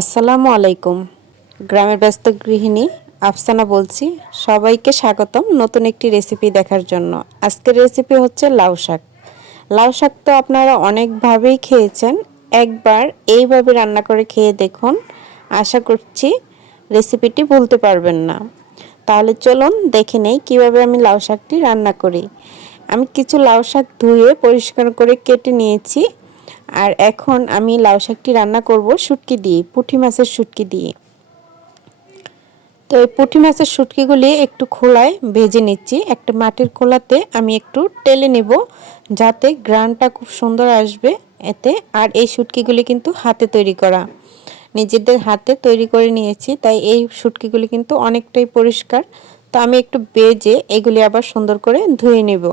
আসসালামু আলাইকুম। গ্রামের ব্যস্ত গৃহিণী আফসানা বলছি, সবাইকে স্বাগতম নতুন একটি রেসিপি দেখার জন্য। আজকের রেসিপি হচ্ছে লাউ শাক। লাউ শাক তো আপনারা অনেকভাবেই খেয়েছেন। একবার এইভাবে রান্না করে খেয়ে দেখুন। আশা করছি রেসিপিটি ভুলতে পারবেন না। তাহলে চলুন দেখে নেই কীভাবে আমি লাউ শাকটি রান্না করি। আমি কিছু লাউ শাক ধুয়ে পরিষ্কার করে কেটে নিয়েছি। আর এখন আমি লাউ শাকটি রান্না করব শুটকি দিয়ে, পুঁটি মাছের শুটকি দিয়ে। তো এই পুঁটি মাছের শুটকিগুলি একটু খোলায় ভেজে নিচ্ছি। একটা মাটির খোলাতে আমি একটু টেলে নেব যাতে গ্রানটা খুব সুন্দর আসবে এতে। আর এই শুটকিগুলি কিন্তু হাতে তৈরি করা। নিজেদের হাতে তৈরি করে নিয়েছি, তাই এই শুটকিগুলি কিন্তু অনেকটাই পরিষ্কার। তো আমি একটু বেজে এগুলি আবার সুন্দর করে ধুয়ে নেব।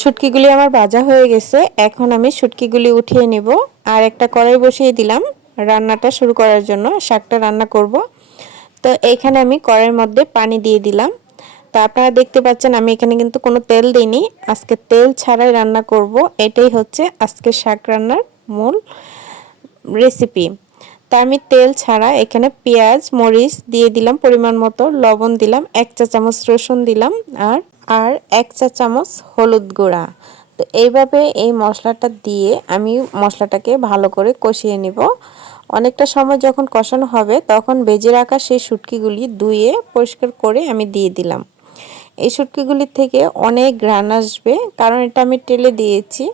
শুটকিগুলি আমার ভাজা হয়ে গেছে। এখন আমি শুটকিগুলি উঠিয়ে নেব। আর একটা কড়াই বসিয়ে দিলাম রান্নাটা শুরু করার জন্য, শাকটা রান্না করব। তো এইখানে আমি কড়াইয়ের মধ্যে পানি দিয়ে দিলাম। তো আপনারা দেখতে পাচ্ছেন, আমি এখানে কিন্তু কোনো তেল দিইনি। আজকে তেল ছাড়াই রান্না করব। এটাই হচ্ছে আজকে শাক রান্নার মূল রেসিপি তা আমি তেল ছাড়া এখানে পেঁয়াজ, মরিচ দিয়ে দিলাম, পরিমাণ মতো লবণ দিলাম, এক চা চামচ রসুন দিলাম আর আর এক চা চামচ হলুদ গুঁড়া। তো এইভাবে এই মশলাটা দিয়ে আমি মশলাটাকে ভালো করে কষিয়ে নিব। অনেকটা সময় যখন কষানো হবে, তখন বেজে রাখা সেই শুটকিগুলি ধুয়ে পরিষ্কার করে আমি দিয়ে দিলাম। এই শুটকিগুলি থেকে অনেক গ্রান আসবে, কারণ এটা আমি টেলে দিয়েছি।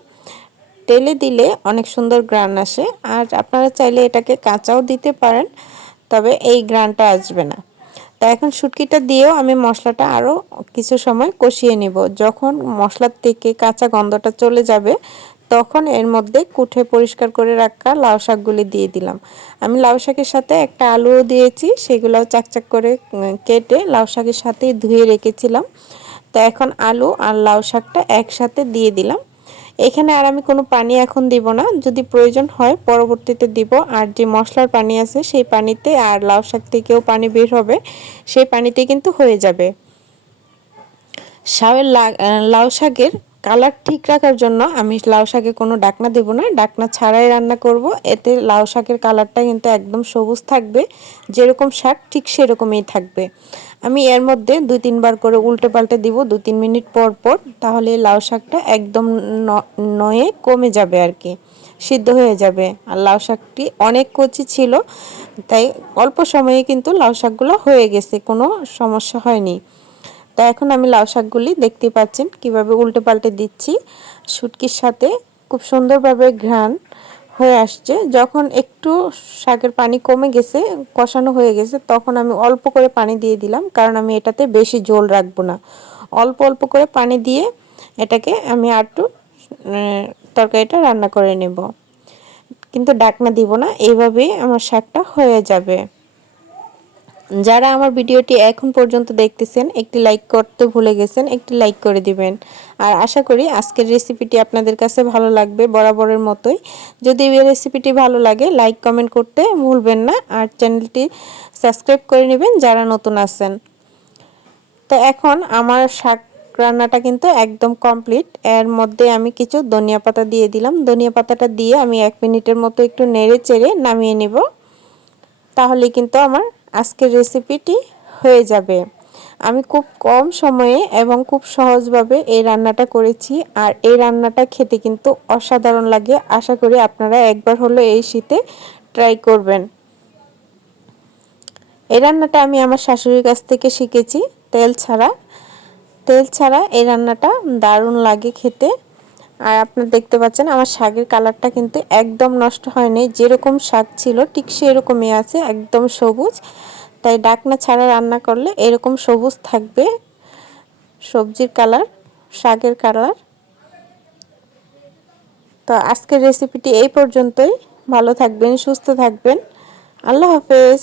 টেলে দিলে অনেক সুন্দর গ্রান আসে। আর আপনারা চাইলে এটাকে কাঁচাও দিতে পারেন, তবে এই গ্রানটা আসবে না। তা এখন শুটকিটা দিয়েও আমি মশলাটা আরও কিছু সময় কষিয়ে নেব। যখন মশলার থেকে কাঁচা গন্ধটা চলে যাবে, তখন এর মধ্যে কুঠে পরিষ্কার করে রাখা লাউ শাকগুলি দিয়ে দিলাম। আমি লাউ শাকের সাথে একটা আলুও দিয়েছি, সেগুলোও চাকচাক করে কেটে লাউ শাকের সাথেই ধুয়ে রেখেছিলাম। তো এখন আলু আর লাউ শাকটা একসাথে দিয়ে দিলাম। এখানে আর আমি কোনো পানি এখন দিব না। যদি প্রয়োজন হয়, পরবর্তীতে দিব। আর যে মশলার পানি আছে, সেই পানিতে আর লাউ শাক থেকেও পানি বের হবে। সেই পানিতে কিন্তু হয়ে যাবে। শাওয়ের লাউ শাকের কালার ঠিক রাখার জন্য আমি লাউ শাকে কোনো ডাকনা দেব না। ডাকনা ছাড়াই রান্না করব। এতে লাউ শাকের কালারটা কিন্তু একদম সবুজ থাকবে। যেরকম শাক, ঠিক সেরকমই থাকবে। আমি এর মধ্যে দুই তিনবার করে উল্টে পাল্টে দিব দু তিন মিনিট পর পর, তাহলে লাউ শাকটা একদম নয়ে কমে যাবে আর কি, সিদ্ধ হয়ে যাবে। আর লাউ শাকটি অনেক কচি ছিল, তাই অল্প সময়ে কিন্তু লাউ শাকগুলো হয়ে গেছে, কোনো সমস্যা হয়নি। তা এখন আমি লাউ শাকগুলি দেখতে পাচ্ছেন, কীভাবে উল্টে পাল্টে দিচ্ছি। শুটকির সাথে খুব সুন্দরভাবে ঘ্রাণ হয়ে আসছে। যখন একটু শাকের পানি কমে গেছে, কষানো হয়ে গেছে, তখন আমি অল্প করে পানি দিয়ে দিলাম, কারণ আমি এটাতে বেশি জোল রাখব না। অল্প অল্প করে পানি দিয়ে এটাকে আমি একটু তরকারিটা রান্না করে নেব। কিন্তু ডাকনা দিব না, এইভাবেই আমার শাকটা হয়ে যাবে। যারা আমার ভিডিওটি এখন পর্যন্ত দেখতেছেন, একটি লাইক করতে ভুলে গেছেন, একটি লাইক করে দিবেন। আর আশা করি আজকের রেসিপিটি আপনাদের কাছে ভালো লাগবে বরাবরের মতোই। যদি এই রেসিপিটি ভালো লাগে লাইক কমেন্ট করতে ভুলবেন না। আর চ্যানেলটি সাবস্ক্রাইব করে নেবেন যারা নতুন আছেন। তো এখন আমার শাক রান্নাটা কিন্তু একদম কমপ্লিট এর মধ্যে আমি কিছু ধনিয়া পাতা দিয়ে দিলাম। ধনিয়া পাতাটা দিয়ে আমি এক মিনিটের মতো একটু নেড়ে চেড়ে নামিয়ে নেব। তাহলে কিন্তু আমার আজকের রেসিপিটি হয়ে যাবে। আমি খুব কম সময়ে এবং খুব সহজভাবে এই রান্নাটা করেছি আর এই রান্নাটা খেতে কিন্তু অসাধারণ লাগে। আশা করি আপনারা একবার হলো এই শীতে ট্রাই করবেন। এই রান্নাটা আমি আমার শাশুড়ির কাছ থেকে শিখেছি, তেল ছাড়া। তেল ছাড়া এই রান্নাটা দারুণ লাগে খেতে। আর আপনারা দেখতে পাচ্ছেন, আমার শাকের কালারটা কিন্তু একদম নষ্ট হয়নি। যেরকম শাক ছিল, ঠিক সেরকমই আছে, একদম সবুজ। তাই ডাকনা ছাড়া রান্না করলে এরকম সবুজ থাকবে। সবজির কালার, শাকের কালার। তো আজকের রেসিপিটি এই পর্যন্তই। ভালো থাকবেন, সুস্থ থাকবেন। আল্লাহ হাফেজ।